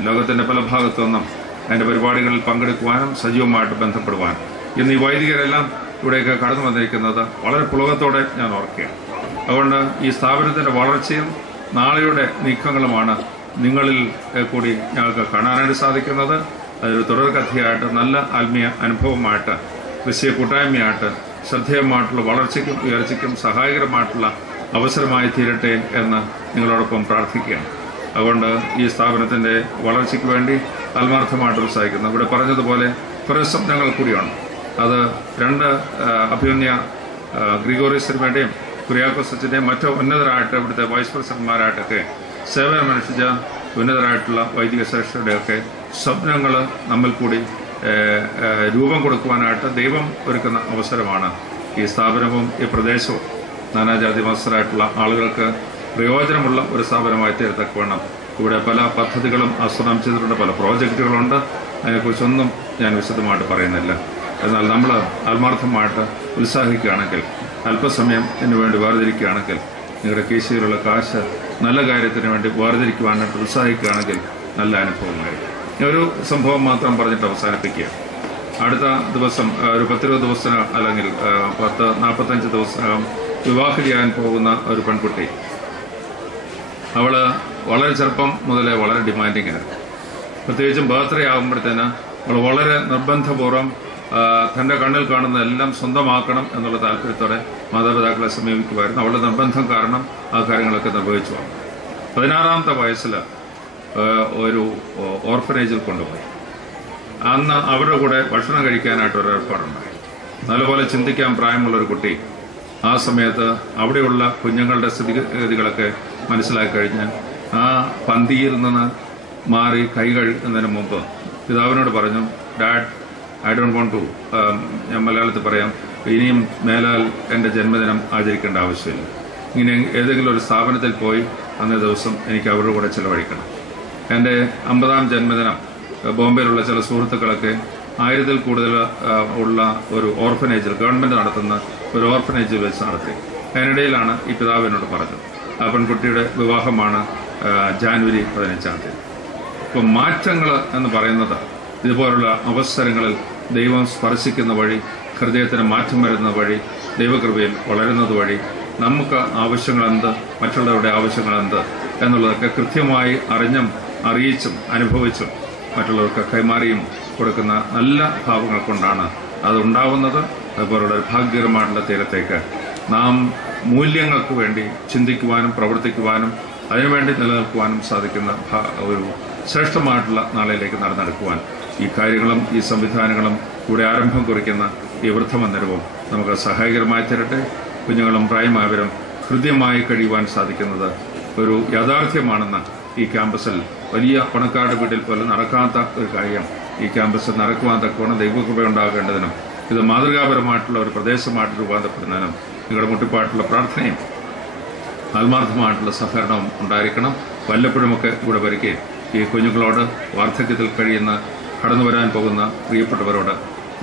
ലോകത്തിന്റെ പല ഭാഗത്തുനിന്നും അതിന്റെ പരിപാടികളിൽ പങ്കെടുക്കുവാനും സജീവമായിട്ട് ബന്ധപ്പെടുവാനും ഇന്ന് ഈ വൈദികരെല്ലാം ഇവിടേക്ക് കടന്നു വന്നിരിക്കുന്നത് വളരെ പുളകത്തോടെ ഞാൻ ഓർക്കുകയാണ്. അതുകൊണ്ട് ഈ സ്ഥാപനത്തിന്റെ വളർച്ചയും നാളെയുടെ നീക്കങ്ങളുമാണ് നിങ്ങളിൽ കൂടി ഞങ്ങൾക്ക് കാണാനായിട്ട് സാധിക്കുന്നത്. അതൊരു തുടർകഥയായിട്ട്, നല്ല ആത്മീയ അനുഭവമായിട്ട്, ക്രിസ്തീയ കൂട്ടായ്മയായിട്ട്, ശ്രദ്ധേയമായിട്ടുള്ള വളർച്ചയ്ക്കും ഉയർച്ചയ്ക്കും സഹായകരമായിട്ടുള്ള അവസരമായി തീരട്ടെ എന്ന് നിങ്ങളോടൊപ്പം പ്രാർത്ഥിക്കുകയാണ്. അതുകൊണ്ട് ഈ സ്ഥാപനത്തിന്റെ വളർച്ചയ്ക്ക് വേണ്ടി ആത്മാർത്ഥമായിട്ട് ഉത്സാഹിക്കുന്നു. ഇവിടെ പറഞ്ഞതുപോലെ കുറേ സ്വപ്നങ്ങൾ കൂടിയാണ്. അത് 2 അഭിമന്യ ഗ്രിഗോറിയസ് തിരുമേനിയുടെയും കുര്യാക്കോസ് അച്ഛൻ്റെയും മറ്റു ഉന്നതരായിട്ട് ഇവിടുത്തെ വൈസ് പ്രസിഡന്റുമാരായിട്ടൊക്കെ സേവനമനുഷ്ഠിച്ച ഉന്നതരായിട്ടുള്ള വൈദിക ശ്രേഷ്ഠരുടെയൊക്കെ സ്വപ്നങ്ങൾ നമ്മിൽ കൂടി രൂപം കൊടുക്കുവാനായിട്ട് ദൈവം ഒരുക്കുന്ന അവസരമാണ് ഈ സ്ഥാപനവും ഈ പ്രദേശവും. നാനാജാതി മതസ്ഥരായിട്ടുള്ള ആളുകൾക്ക് പ്രയോജനമുള്ള ഒരു സ്ഥാപനമായി തീരത്തക്കവണ്ണം ഇവിടെ പല പദ്ധതികളും ആസൂത്രണം ചെയ്തിട്ടുണ്ട്, പല പ്രോജക്റ്റുകളുണ്ട്. അതിനെക്കുറിച്ചൊന്നും ഞാൻ വിശദമായിട്ട് പറയുന്നില്ല. എന്നാൽ നമ്മൾ ആത്മാർത്ഥമായിട്ട് ഉത്സാഹിക്കുകയാണെങ്കിൽ, അല്പസമയം ഇതിനു വേണ്ടി വേർതിരിക്കുകയാണെങ്കിൽ, നിങ്ങളുടെ കീശയിലുള്ള കാശ് നല്ല കാര്യത്തിന് വേണ്ടി വേർതിരിക്കുവാനായിട്ട് ഉത്സാഹിക്കുകയാണെങ്കിൽ നല്ല അനുഭവമായിരിക്കും. ഒരു സംഭവം മാത്രം പറഞ്ഞിട്ട് അവസാനിപ്പിക്കുക. അടുത്ത ദിവസം ഒരു 10-20 ദിവസത്തിന് അല്ലെങ്കിൽ 10-45 ദിവസത്തിനകം വിവാഹം ചെയ്യാൻ പോകുന്ന ഒരു പെൺകുട്ടി. അവള് വളരെ ചെറുപ്പം മുതലേ വളരെ ഡിമാൻഡിങ് ആയിരുന്നു. പ്രത്യേകിച്ചും ബർത്ത്ഡേ ആകുമ്പോഴത്തേന് അവൾ വളരെ നിർബന്ധപൂർവ്വം തൻ്റെ കണ്ണിൽ കാണുന്ന എല്ലാം സ്വന്തമാക്കണം എന്നുള്ള താല്പര്യത്തോടെ മാതാപിതാക്കളെ സമീപിക്കുമായിരുന്നു. അവളുടെ നിർബന്ധം കാരണം ആ കാര്യങ്ങളൊക്കെ നിർവഹിച്ചു വന്നു. 16-ാമത്തെ വയസ്സിൽ ഒരു ഓർഫനേജിൽ കൊണ്ടുപോയി. അന്ന് അവരുടെ കൂടെ ഭക്ഷണം കഴിക്കാനായിട്ട് ഒരു ഏർപ്പാടുണ്ടായി. നല്ലപോലെ ചിന്തിക്കാൻ പ്രായമുള്ളൊരു കുട്ടി ആ സമയത്ത് അവിടെയുള്ള കുഞ്ഞുങ്ങളുടെ സ്ഥിതിഗതികളൊക്കെ മനസ്സിലാക്കി കഴിഞ്ഞ് ആ പന്തിയിൽ നിന്ന് മാറി കൈ കഴുകുന്നതിന് മുമ്പ് പിതാവിനോട് പറഞ്ഞു, dad, I don't want to, ഞാൻ മലയാളത്തിൽ പറയാം, ഇനിയും മേലാൽ എൻ്റെ ജന്മദിനം ആചരിക്കേണ്ട ആവശ്യമില്ല. ഇങ്ങനെ ഏതെങ്കിലും ഒരു സ്ഥാപനത്തിൽ പോയി അന്നേ ദിവസം എനിക്ക് അവരുടെ കൂടെ ചിലവഴിക്കണം. എൻ്റെ 50-ാം ജന്മദിനം ബോംബെയിലുള്ള ചില സുഹൃത്തുക്കളൊക്കെ 1000-ൽ കൂടുതൽ ഉള്ള ഒരു ഓർഫനേജിൽ, ഗവൺമെൻറ് നടത്തുന്ന ഒരു ഓർഫനേജിൽ വെച്ച് നടത്തി. അതിനിടയിലാണ് ഈ പിതാവിനോട് പറഞ്ഞത്. ആ പെൺകുട്ടിയുടെ വിവാഹമാണ് ജാനുവരി 15. ഇപ്പം മാറ്റങ്ങൾ എന്ന് പറയുന്നത് ഇതുപോലുള്ള അവസരങ്ങളിൽ ദൈവം സ്പർശിക്കുന്ന വഴി, ഹൃദയത്തിന് മാറ്റം വരുന്ന വഴി, ദൈവകൃപയിൽ വളരുന്നത് വഴി നമുക്ക് ആവശ്യങ്ങളെന്ത്, മറ്റുള്ളവരുടെ ആവശ്യങ്ങളെന്ത് എന്നുള്ളതൊക്കെ കൃത്യമായി അറിഞ്ഞും അറിയിച്ചും അനുഭവിച്ചും മറ്റുള്ളവർക്ക് കൈമാറിയും കൊടുക്കുന്ന നല്ല ഭാവങ്ങൾ കൊണ്ടാണ് അതുണ്ടാവുന്നത്. അതുപോലുള്ള ഒരു ഭാഗ്യകരമായിട്ടുള്ള തീരത്തേക്ക് നാം മൂല്യങ്ങൾക്ക് വേണ്ടി ചിന്തിക്കുവാനും പ്രവർത്തിക്കുവാനും അതിനുവേണ്ടി നിലനിൽക്കുവാനും സാധിക്കുന്ന ഒരു ശ്രേഷ്ഠമായിട്ടുള്ള നാളിലേക്ക് നടന്നെടുക്കുവാൻ ഈ കാര്യങ്ങളും ഈ സംവിധാനങ്ങളും ഇവിടെ ആരംഭം കുറിക്കുന്ന ഈ വൃദ്ധമന്ദിരവും നമുക്ക് സഹായകരമായി തരട്ടെ. കുഞ്ഞുങ്ങളും പ്രായമായവരും ഹൃദ്യമായി കഴിയുവാൻ സാധിക്കുന്നത് ഒരു യാഥാർത്ഥ്യമാണെന്ന് ഈ ക്യാമ്പസിൽ വലിയ പണക്കാരുടെ വീട്ടിൽ പോലും നടക്കാത്ത ഒരു കാര്യം ഈ ക്യാമ്പസിൽ നടക്കുവാൻ തക്കവണ്ണം ദൈവകൃപയുണ്ടാകേണ്ടതിനും ഇത് മാതൃകാപരമായിട്ടുള്ള ഒരു പ്രദേശമായിട്ട് രൂപാന്തരപ്പെടുന്നതിനും നിങ്ങളുടെ മുട്ടിപ്പായിട്ടുള്ള പ്രാർത്ഥനയും ആത്മാർത്ഥമായിട്ടുള്ള സഹകരണവും ഉണ്ടായിരിക്കണം. വല്ലപ്പോഴുമൊക്കെ ഇവിടെ വരികയും ഈ കുഞ്ഞുങ്ങളോട് വാർദ്ധക്യത്തിൽ കഴിയുന്ന കടന്നു വരാൻ പോകുന്ന പ്രിയപ്പെട്ടവരോട്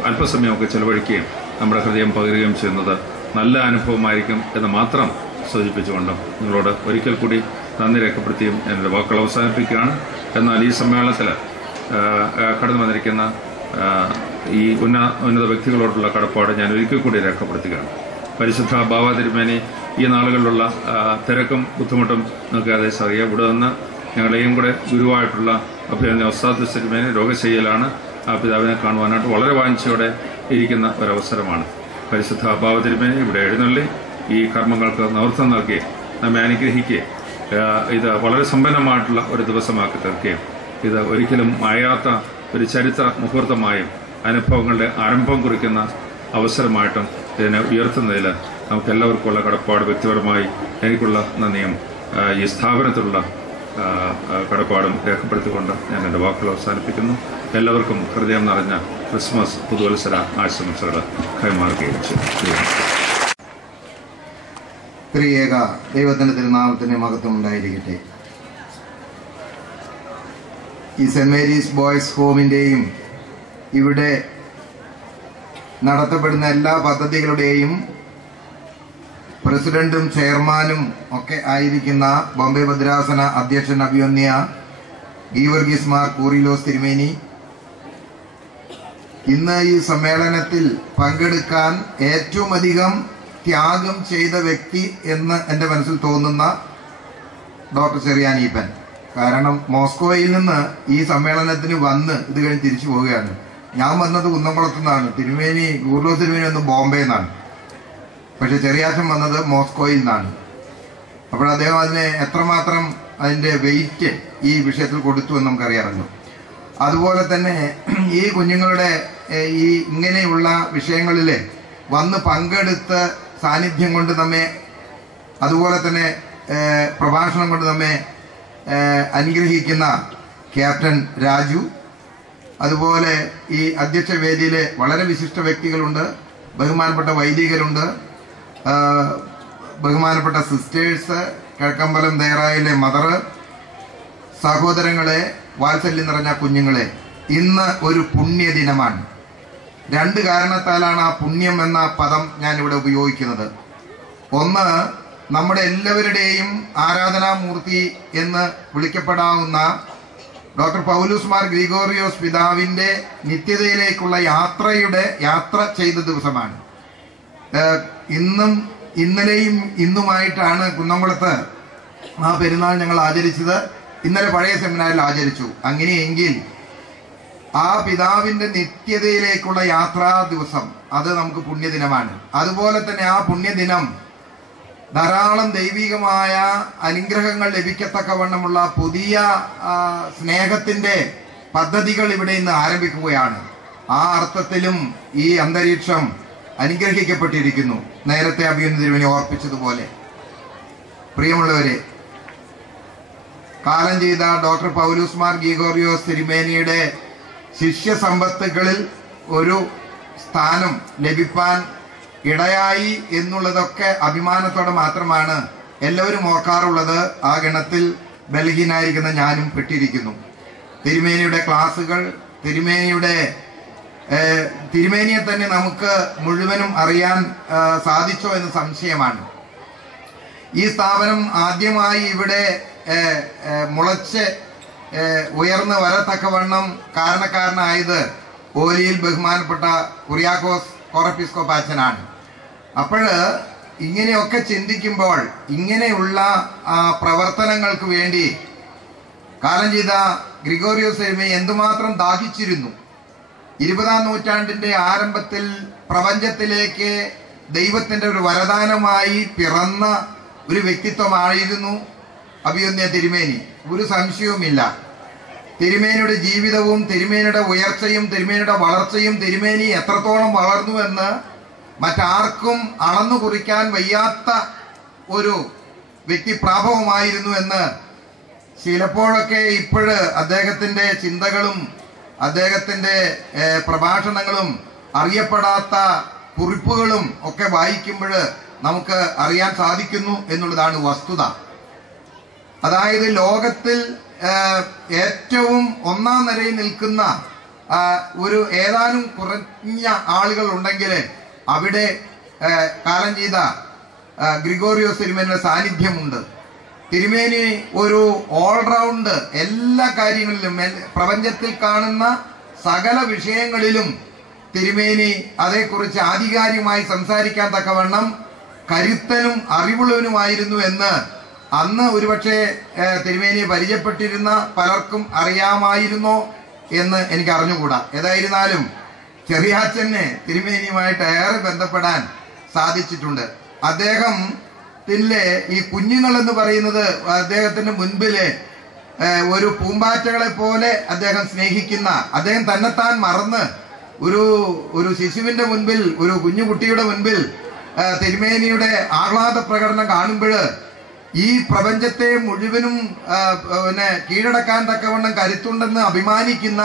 അല്പസമയമൊക്കെ ചെലവഴിക്കുകയും നമ്മുടെ ഹൃദയം പകരുകയും ചെയ്യുന്നത് നല്ല അനുഭവമായിരിക്കും എന്ന് മാത്രം സൂചിപ്പിച്ചുകൊണ്ടും നിങ്ങളോട് ഒരിക്കൽ കൂടി നന്ദി രേഖപ്പെടുത്തിയും എൻ്റെ വാക്കുകൾ അവസാനിപ്പിക്കുകയാണ്. എന്നാൽ ഈ സമ്മേളനത്തിൽ കടന്നു വന്നിരിക്കുന്ന ഈ ഉന്നത വ്യക്തികളോടുള്ള കടപ്പാട് ഞാൻ ഒരിക്കൽ കൂടി രേഖപ്പെടുത്തുകയാണ്. പരിശുദ്ധ ബാവ തിരുമേനി ഈ നാളുകളിലുള്ള തിരക്കും ബുദ്ധിമുട്ടും നമുക്ക് ഏകദേശം അറിയാം. ഇവിടെ നിന്ന് ഞങ്ങളെയും കൂടെ ഗുരുവായിട്ടുള്ള അഭിനന്ദ ഉസ്താദ് തിരുമേനി രോഗശയ്യയിലാണ്. ആ പിതാവിനെ കാണുവാനായിട്ട് വളരെ വാഞ്ചയോടെ ഇരിക്കുന്ന ഒരവസരമാണ്. പരിശുദ്ധ ബാവ തിരുമേനി ഇവിടെ എഴുന്നള്ളി ഈ കർമ്മങ്ങൾക്ക് നേതൃത്വം നൽകുകയും നമ്മെ അനുഗ്രഹിക്കുകയും ഇത് വളരെ സമ്പന്നമായിട്ടുള്ള ഒരു ദിവസമാക്കി തീർക്കുകയും ഇത് ഒരിക്കലും മായാത്ത ഒരു ചരിത്ര മുഹൂർത്തമായും അനുഭവങ്ങളുടെ ആരംഭം കുറിക്കുന്ന അവസരമായിട്ടും ഇതിനെ ഉയർത്തുന്നതിൽ നമുക്കെല്ലാവർക്കുമുള്ള കടപ്പാട് വ്യക്തിപരമായി എനിക്കുള്ള നന്ദിയും ഈ സ്ഥാപനത്തിലുള്ള കടപ്പാടും രേഖപ്പെടുത്തിക്കൊണ്ട് ഞാൻ എൻ്റെ വാക്കുകൾ അവസാനിപ്പിക്കുന്നു. എല്ലാവർക്കും ഹൃദയം നിറഞ്ഞ ക്രിസ്മസ് പുതുവത്സര ആശംസകൾ കൈമാറുകയും ചെയ്തു. ത്രിയേക ദൈവത്തിൻ്റെ തിരുനാമത്തിന് മഹത്വം ഉണ്ടായിരിക്കട്ടെ. ഈ സെന്റ് മേരീസ് ബോയ്സ് ഹോമിൻ്റെയും ഇവിടെ നടത്തപ്പെടുന്ന എല്ലാ പദ്ധതികളുടെയും പ്രസിഡന്റും ചെയർമാനും ഒക്കെ ആയിരിക്കുന്ന ബോംബെ ഭദ്രാസന അധ്യക്ഷൻ അഭിവന്യ ഗീവർഗീസ് മാർ കൂറിലോസ് തിരുമേനി, ഇന്ന് ഈ സമ്മേളനത്തിൽ പങ്കെടുക്കാൻ ഏറ്റവും അധികം ത്യാഗം ചെയ്ത വ്യക്തി എന്ന് എൻ്റെ മനസ്സിൽ തോന്നുന്ന ഡോക്ടർ ചെറിയാനീപ്പൻ. കാരണം മോസ്കോയിൽ നിന്ന് ഈ സമ്മേളനത്തിന് വന്ന് ഇത് കഴിഞ്ഞ് തിരിച്ചു പോവുകയാണ്. ഞാൻ വന്നത് കുന്നംകുളത്തു നിന്നാണ്, തിരുമേനി കൂറിലോസ് തിരുമേനി വന്ന് ബോംബെയിൽ നിന്നാണ്. പക്ഷെ ചെറിയാച്ചൻ വന്നത് മോസ്കോയിൽ നിന്നാണ്. അപ്പോൾ അദ്ദേഹം അതിനെ എത്രമാത്രം അതിൻ്റെ വെയിറ്റ് ഈ വിഷയത്തിൽ കൊടുത്തു എന്ന് നമുക്കറിയാമല്ലോ. അതുപോലെ തന്നെ ഈ കുഞ്ഞുങ്ങളുടെ ഈ ഇങ്ങനെയുള്ള വിഷയങ്ങളിൽ വന്ന് പങ്കെടുത്ത് സാന്നിധ്യം കൊണ്ട് നമ്മെ, അതുപോലെ തന്നെ പ്രഭാഷണം കൊണ്ട് നമ്മെ അനുഗ്രഹിക്കുന്ന ക്യാപ്റ്റൻ രാജു, അതുപോലെ ഈ അധ്യക്ഷ വേദിയിൽ വളരെ വിശിഷ്ട വ്യക്തികളുണ്ട്, ബഹുമാനപ്പെട്ട വൈദികരുണ്ട്, ബഹുമാനപ്പെട്ട സിസ്റ്റേഴ്സ്, കിഴക്കമ്പലം ദേറായിലെ മദർ, സഹോദരങ്ങളെ, വാത്സല്യം നിറഞ്ഞ കുഞ്ഞുങ്ങളെ, ഇന്ന് ഒരു പുണ്യദിനമാണ്. രണ്ട് കാരണത്താലാണ് ആ പുണ്യം എന്ന പദം ഞാനിവിടെ ഉപയോഗിക്കുന്നത്. ഒന്ന്, നമ്മുടെ എല്ലാവരുടെയും ആരാധനാമൂർത്തി എന്ന് വിളിക്കപ്പെടാവുന്ന ഡോക്ടർ പൗലൂസ് മാർ ഗ്രിഗോറിയോസ് പിതാവിൻ്റെ നിത്യതയിലേക്കുള്ള യാത്ര ചെയ്ത ദിവസമാണ്. ഇന്നലെയും ഇന്നുമായിട്ടാണ് കുന്നംകുളത്ത് ആ പെരുന്നാൾ ഞങ്ങൾ ആചരിച്ചത്. ഇന്നലെ പഴയ സെമിനാറിൽ ആചരിച്ചു. അങ്ങനെയെങ്കിൽ ആ പിതാവിൻ്റെ നിത്യതയിലേക്കുള്ള യാത്രാ ദിവസം അത് നമുക്ക് പുണ്യദിനമാണ്. അതുപോലെ തന്നെ ആ പുണ്യദിനം ധാരാളം ദൈവികമായ അനുഗ്രഹങ്ങൾ ലഭിക്കത്തക്കവണ്ണമുള്ള പുതിയ സ്നേഹത്തിൻ്റെ പദ്ധതികൾ ഇവിടെ ഇന്ന് ആരംഭിക്കുകയാണ്. ആ അർത്ഥത്തിലും ഈ അന്തരീക്ഷം അനുഗ്രഹിക്കപ്പെട്ടിരിക്കുന്നു. നേരത്തെ അഭിനന്ദനെ ഓർപ്പിച്ചതുപോലെ, പ്രിയമുള്ളവരെ, കാലം ചെയ്ത ഡോക്ടർ പൗലൂസ് മാർ ഗ്രിഗോറിയോസ് തിരുമേനിയുടെ ശിഷ്യസമ്പത്തുകളിൽ ഒരു സ്ഥാനം ലഭിപ്പാൻ ഇടയായി എന്നുള്ളതൊക്കെ അഭിമാനത്തോടെ മാത്രമാണ് എല്ലാവരും ഓർക്കാറുള്ളത്. ആ ഗണത്തിൽ ബലഹീനായിരിക്കുന്ന ഞാനും പെട്ടിരിക്കുന്നു. തിരുമേനിയുടെ ക്ലാസുകൾ, തിരുമേനിയുടെ തിരുമേനിയെ തന്നെ നമുക്ക് മുഴുവനും അറിയാൻ സാധിച്ചോ എന്ന് സംശയമാണ്. ഈ സ്ഥാപനം ആദ്യമായി ഇവിടെ മുളച്ച് ഉയർന്നു വരത്തക്കവണ്ണം കാരണക്കാരനായത് ഓലിയിൽ ബഹുമാനപ്പെട്ട കുര്യാക്കോസ് കോറപ്പിസ്കോപ്പാച്ചനാണ്. അപ്പോൾ ഇങ്ങനെയൊക്കെ ചിന്തിക്കുമ്പോൾ ഇങ്ങനെയുള്ള പ്രവർത്തനങ്ങൾക്ക് വേണ്ടി കാലം ചെയ്ത ഗ്രിഗോറിയോസ് തിരുമേനി എന്തുമാത്രം ദാഹിച്ചിരുന്നു. 20-ാം നൂറ്റാണ്ടിന്റെ ആരംഭത്തിൽ പ്രപഞ്ചത്തിലേക്ക് ദൈവത്തിന്റെ ഒരു വരദാനമായി പിറന്ന ഒരു വ്യക്തിത്വമായിരുന്നു അഭിമന്യ തിരുമേനി. ഒരു സംശയവുമില്ല. തിരുമേനിയുടെ ജീവിതവും തിരുമേനിയുടെ ഉയർച്ചയും തിരുമേനിയുടെ വളർച്ചയും തിരുമേനി എത്രത്തോളം വളർന്നുവെന്ന് മറ്റാർക്കും അളന്നു കുറിക്കാൻ വയ്യാത്ത ഒരു വ്യക്തിപ്രാഭവമായിരുന്നു എന്ന് ചിലപ്പോഴൊക്കെ ഇപ്പോഴ് അദ്ദേഹത്തിന്റെ ചിന്തകളും അദ്ദേഹത്തിന്റെ പ്രഭാഷണങ്ങളും അറിയപ്പെടാത്ത കുറിപ്പുകളും ഒക്കെ വായിക്കുമ്പോൾ നമുക്ക് അറിയാൻ സാധിക്കുന്നു എന്നുള്ളതാണ് വസ്തുത. അതായത് ലോകത്തിൽ ഏറ്റവും ഒന്നാം നിരയിൽ നിൽക്കുന്ന ഒരു ഏതാനും കുറഞ്ഞ ആളുകൾ ഉണ്ടെങ്കിൽ അവിടെ കാലം ചെയ്ത ഗ്രിഗോറിയോസ് തിരുമേനിയുടെ സാന്നിധ്യമുണ്ട്. തിരുമേനി ഒരു ഓൾറൗണ്ട് എല്ലാ കാര്യങ്ങളിലും പ്രപഞ്ചത്തിൽ കാണുന്ന സകല വിഷയങ്ങളിലും തിരുമേനി അതേക്കുറിച്ച് ആധികാരികമായി സംസാരിക്കാൻ തക്കവണ്ണം കരുത്തനും അറിവുള്ളവനുമായിരുന്നു എന്ന് അന്ന് ഒരുപക്ഷെ തിരുമേനിയെ പരിചയപ്പെട്ടിരുന്ന പലർക്കും അറിയാമായിരുന്നോ എന്ന് എനിക്ക് അറിഞ്ഞുകൂടാ. ഏതായിരുന്നാലും ചെറിയാച്ചന് തിരുമേനിയുമായിട്ട് ഏറെ ബന്ധപ്പെടാൻ സാധിച്ചിട്ടുണ്ട്. അദ്ദേഹത്തിലെ ഈ കുഞ്ഞുങ്ങൾ എന്ന് പറയുന്നത് അദ്ദേഹത്തിന്റെ മുൻപില് ഒരു പൂമ്പാറ്റകളെ പോലെ അദ്ദേഹം സ്നേഹിക്കുന്ന, അദ്ദേഹം തന്നെത്താൻ മറന്ന് ഒരു ശിശുവിന്റെ മുൻപിൽ, ഒരു കുഞ്ഞുകുട്ടിയുടെ മുൻപിൽ തിരുമേനിയുടെ ആഹ്ലാദ പ്രകടനം കാണുമ്പോൾ ഈ പ്രപഞ്ചത്തെ മുഴുവനും കീഴടക്കാൻ തക്കവണ്ണം കരുത്തുണ്ടെന്ന് അഭിമാനിക്കുന്ന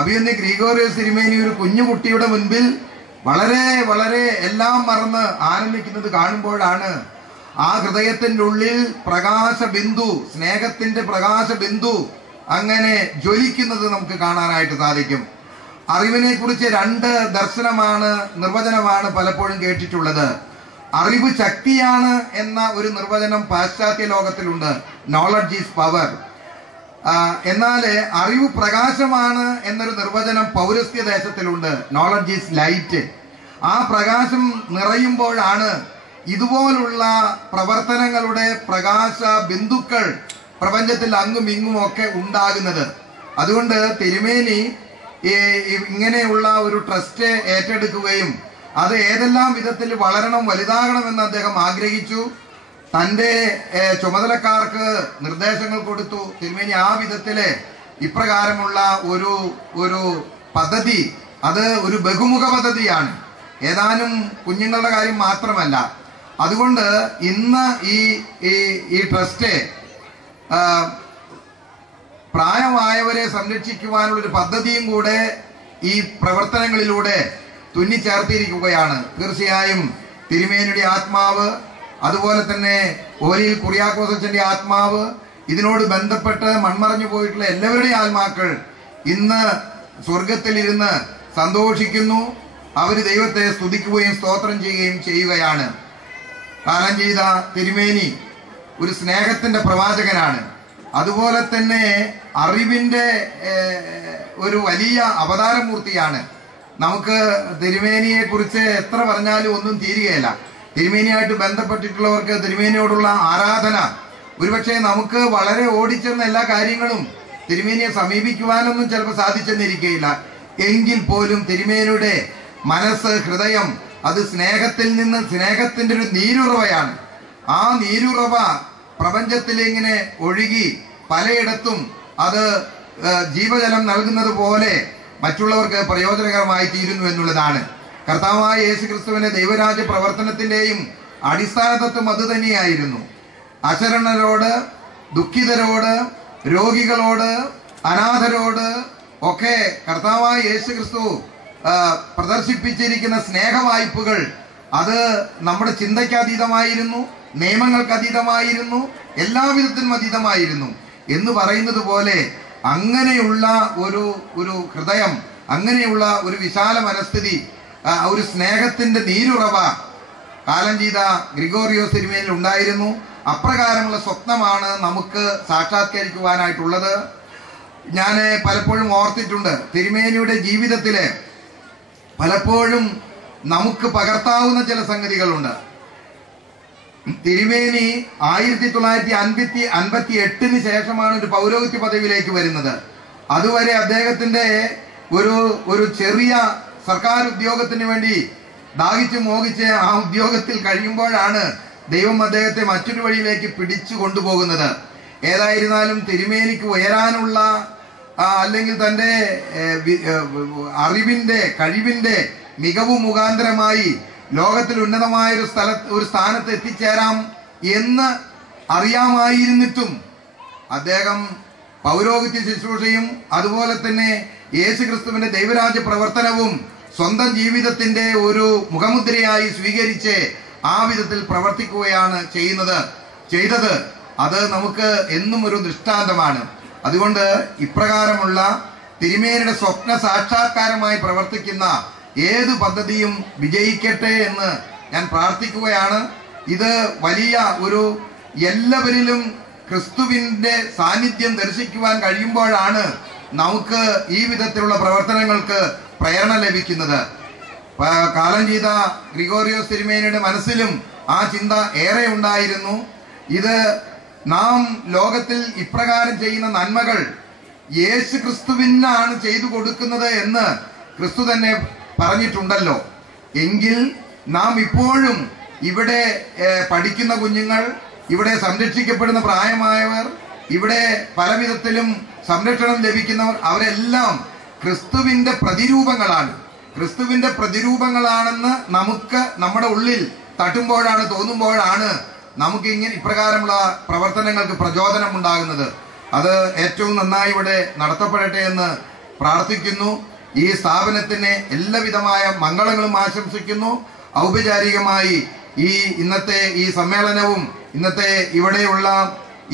അഭിമന്യ ഗ്രിഗോറിയോസ് തിരുമേനി ഒരു കുഞ്ഞുകുട്ടിയുടെ മുൻപിൽ വളരെ വളരെ എല്ലാം മറന്ന് ആനന്ദിക്കുന്നത് കാണുമ്പോഴാണ് ആ ഹൃദയത്തിന്റെ ഉള്ളിൽ പ്രകാശബിന്ദു, സ്നേഹത്തിന്റെ പ്രകാശബിന്ദു അങ്ങനെ ജ്വലിക്കുന്നത് നമുക്ക് കാണാനായിട്ട് സാധിക്കും. അറിവിനെ കുറിച്ച് 2 നിർവചനമാണ് പലപ്പോഴും കേട്ടിട്ടുള്ളത്. അറിവ് ശക്തിയാണ് എന്ന ഒരു നിർവചനം പാശ്ചാത്യ ലോകത്തിലുണ്ട്, നോളജ് ഈസ് പവർ. എന്നാൽ അറിവ് പ്രകാശമാണ് എന്നൊരു നിർവചനം പൗരസ്ത്യ ദേശത്തിലുണ്ട്, നോളജ് ഈസ് ലൈറ്റ്. ആ പ്രകാശം നിറയുമ്പോഴാണ് ഇതുപോലുള്ള പ്രവർത്തനങ്ങളുടെ പ്രകാശ ബിന്ദുക്കൾ പ്രപഞ്ചത്തിൽ അങ്ങും ഇങ്ങും ഒക്കെ ഉണ്ടാകുന്നത്. അതുകൊണ്ട് തിരുമേനി ഇങ്ങനെയുള്ള ഒരു ട്രസ്റ്റ് ഏറ്റെടുക്കുകയും അത് ഏതെല്ലാം വിധത്തിൽ വളരണം, വലുതാകണമെന്ന് അദ്ദേഹം ആഗ്രഹിച്ചു. തൻ്റെ ചുമതലക്കാർക്ക് നിർദ്ദേശങ്ങൾ കൊടുത്തു. തിരുമേനി ആ വിധത്തില് ഇപ്രകാരമുള്ള ഒരു പദ്ധതി, അത് ഒരു ബഹുമുഖ പദ്ധതിയാണ്, ഏതാനും കുഞ്ഞുങ്ങളുടെ കാര്യം മാത്രമല്ല. അതുകൊണ്ട് ഇന്ന് ഈ ട്രസ്റ്റ് പ്രായമായവരെ സംരക്ഷിക്കുവാനുള്ളൊരു പദ്ധതിയും കൂടെ ഈ പ്രവർത്തനങ്ങളിലൂടെ തുന്നിച്ചേർത്തിരിക്കുകയാണ്. തീർച്ചയായും തിരുമേനിയുടെ ആത്മാവ്, അതുപോലെ തന്നെ ഓലിയിൽ കുര്യാക്കോസച്ചന്റെ ആത്മാവ്, ഇതിനോട് ബന്ധപ്പെട്ട് മൺമറഞ്ഞു പോയിട്ടുള്ള എല്ലാവരുടെയും ആത്മാക്കൾ ഇന്ന് സ്വർഗത്തിലിരുന്ന് സന്തോഷിക്കുന്നു. അവര് ദൈവത്തെ സ്തുതിക്കുകയും സ്തോത്രം ചെയ്യുകയും ചെയ്യുകയാണ്. കാലം ചെയ്ത തിരുമേനി ഒരു സ്നേഹത്തിന്റെ പ്രവാചകനാണ്. അതുപോലെ തന്നെ അറിവിന്റെ ഒരു വലിയ അവതാരമൂർത്തിയാണ്. നമുക്ക് തിരുമേനിയെ കുറിച്ച് എത്ര പറഞ്ഞാലും ഒന്നും തീരുകയില്ല. തിരുമേനിയായിട്ട് ബന്ധപ്പെട്ടിട്ടുള്ളവർക്ക് തിരുമേനിയോടുള്ള ആരാധന, ഒരുപക്ഷെ നമുക്ക് വളരെ ഓടിച്ചെന്ന എല്ലാ കാര്യങ്ങളും തിരുമേനിയെ സമീപിക്കുവാനൊന്നും ചിലപ്പോൾ സാധിച്ചെന്നിരിക്കുകയില്ല. എങ്കിൽ പോലും തിരുമേനിയുടെ മനസ്സ്, ഹൃദയം, അത് സ്നേഹത്തിൽ നിന്ന്, സ്നേഹത്തിന്റെ ഒരു നീരുറവയാണ്. ആ നീരുറവ പ്രപഞ്ചത്തിൽ ഇങ്ങനെ ഒഴുകി പലയിടത്തും അത് ജീവജലം നൽകുന്നത് പോലെ മറ്റുള്ളവർക്ക് പ്രയോജനകരമായി തീരുന്നു എന്നുള്ളതാണ്. കർത്താവായ യേശുക്രിസ്തുവിന്റെ ദൈവരാജ്യ പ്രവർത്തനത്തിന്റെയും അടിസ്ഥാന തത്വം അത് തന്നെയായിരുന്നു. അശരണരോട്, ദുഃഖിതരോട്, രോഗികളോട്, അനാഥരോട് ഒക്കെ കർത്താവായ യേശുക്രിസ്തു പ്രദർശിപ്പിച്ചിരിക്കുന്ന സ്നേഹവായ്പകൾ അത് നമ്മുടെ ചിന്തയ്ക്ക് അതീതമായിരുന്നു, നിയമങ്ങൾക്ക് അതീതമായിരുന്നു, എല്ലാവിധത്തിനും അതീതമായിരുന്നു എന്ന് പറയുന്നത് പോലെ അങ്ങനെയുള്ള ഒരു ഹൃദയം, അങ്ങനെയുള്ള ഒരു വിശാല മനസ്ഥിതി, ഒരു സ്നേഹത്തിന്റെ നീരുറവ കാലഞ്ചീത ഗ്രിഗോറിയോസ് തിരുമേനിൽ ഉണ്ടായിരുന്നു. അപ്രകാരമുള്ള സ്വപ്നമാണ് നമുക്ക് സാക്ഷാത്കരിക്കുവാനായിട്ടുള്ളത്. ഞാൻ പലപ്പോഴും ഓർത്തിട്ടുണ്ട്, തിരുമേനിയുടെ ജീവിതത്തിലെ പലപ്പോഴും നമുക്ക് പകർത്താവുന്ന ചില സംഗതികളുണ്ട്. തിരുമേനി 1958 ശേഷമാണ് ഒരു പൗരോഹിത്യ പദവിയിലേക്ക് വരുന്നത്. അതുവരെ അദ്ദേഹത്തിന്റെ ഒരു ചെറിയ സർക്കാർ ഉദ്യോഗത്തിന് വേണ്ടി ദാഹിച്ച് മോഹിച്ച് ആ ഉദ്യോഗത്തിൽ കഴിയുമ്പോഴാണ് ദൈവം അദ്ദേഹത്തെ മറ്റൊരു വഴിയിലേക്ക് പിടിച്ചു കൊണ്ടുപോകുന്നത്. ഏതായിരുന്നാലും തിരുമേനിക്ക് ഉയരാനുള്ള അല്ലെങ്കിൽ തന്റെ അറിവിന്റെ കഴിവിന്റെ മികവ് മുഖാന്തരമായി ലോകത്തിൽ ഉന്നതമായ ഒരു സ്ഥാനത്ത് എത്തിച്ചേരാം എന്ന് അറിയാമായിരുന്നിട്ടും അദ്ദേഹം പൗരോഹിത്യ ശുശ്രൂഷയും അതുപോലെ തന്നെ യേശുക്രിസ്തുവിന്റെ ദൈവരാജ്യ പ്രവർത്തനവും സ്വന്തം ജീവിതത്തിന്റെ ഒരു മുഖമുദ്രയായി സ്വീകരിച്ച് ആ വിധത്തിൽ പ്രവർത്തിക്കുകയാണ് ചെയ്തത്. അത് നമുക്ക് എന്നും ഒരു ദൃഷ്ടാന്തമാണ്. അതുകൊണ്ട് ഇപ്രകാരമുള്ള തിരുമേനിയുടെ സ്വപ്ന സാക്ഷാത്കാരമായി പ്രവർത്തിക്കുന്ന ഏത് പദ്ധതിയും വിജയിക്കട്ടെ എന്ന് ഞാൻ പ്രാർത്ഥിക്കുകയാണ്. ഇത് വലിയ ഒരു എല്ലാവരിലും ക്രിസ്തുവിന്റെ സാന്നിധ്യം ദർശിക്കുവാൻ കഴിയുമ്പോഴാണ് നമുക്ക് ഈ വിധത്തിലുള്ള പ്രവർത്തനങ്ങൾക്ക് പ്രേരണ ലഭിക്കുന്നത്. കാലഞ്ചീത ഗ്രിഗോറിയോസ് തിരുമേനിയുടെ മനസ്സിലും ആ ചിന്ത ഏറെ ഉണ്ടായിരുന്നു. ഇത് നാം ലോകത്തിൽ ഇപ്രകാരം ചെയ്യുന്ന നന്മകൾ യേശു ക്രിസ്തുവിനാണ് ചെയ്തു കൊടുക്കുന്നത് എന്ന് ക്രിസ്തു തന്നെ പറഞ്ഞിട്ടുണ്ടല്ലോ. എങ്കിൽ നാം ഇപ്പോഴും ഇവിടെ പഠിക്കുന്ന കുഞ്ഞുങ്ങൾ, ഇവിടെ സംരക്ഷിക്കപ്പെടുന്ന പ്രായമായവർ, ഇവിടെ പലവിധത്തിലും സംരക്ഷണം ലഭിക്കുന്നവർ, അവരെല്ലാം ക്രിസ്തുവിന്റെ പ്രതിരൂപങ്ങളാണ്. ക്രിസ്തുവിന്റെ പ്രതിരൂപങ്ങളാണെന്ന് നമുക്ക് നമ്മുടെ ഉള്ളിൽ തട്ടുമ്പോഴാണ്, തോന്നുമ്പോഴാണ് നമുക്ക് ഇപ്രകാരമുള്ള പ്രവർത്തനങ്ങൾക്ക് പ്രചോദനം ഉണ്ടാകുന്നത്. അത് ഏറ്റവും നന്നായി ഇവിടെ നടത്തപ്പെടട്ടെ എന്ന് പ്രാർത്ഥിക്കുന്നു. ഈ സ്ഥാപനത്തിന് എല്ലാവിധമായ മംഗളങ്ങളും ആശംസിക്കുന്നു. ഔപചാരികമായി ഇന്നത്തെ ഈ സമ്മേളനവും ഇന്നത്തെ ഇവിടെയുള്ള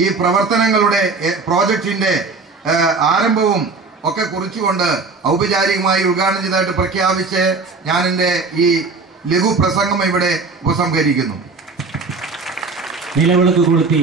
ഈ പ്രവർത്തനങ്ങളുടെ പ്രോജക്റ്റിന്റെ ആരംഭവും ഒക്കെ കുറിച്ചുകൊണ്ട് ഔപചാരികമായി ഉദ്ഘാടനം ചെയ്തതായിട്ട് പ്രഖ്യാപിച്ച് ഞാൻ എൻ്റെ ഈ ലഘു പ്രസംഗം ഇവിടെ ഉപസംഹരിക്കുന്നു. നിലവിളക്ക് കൊളുത്തി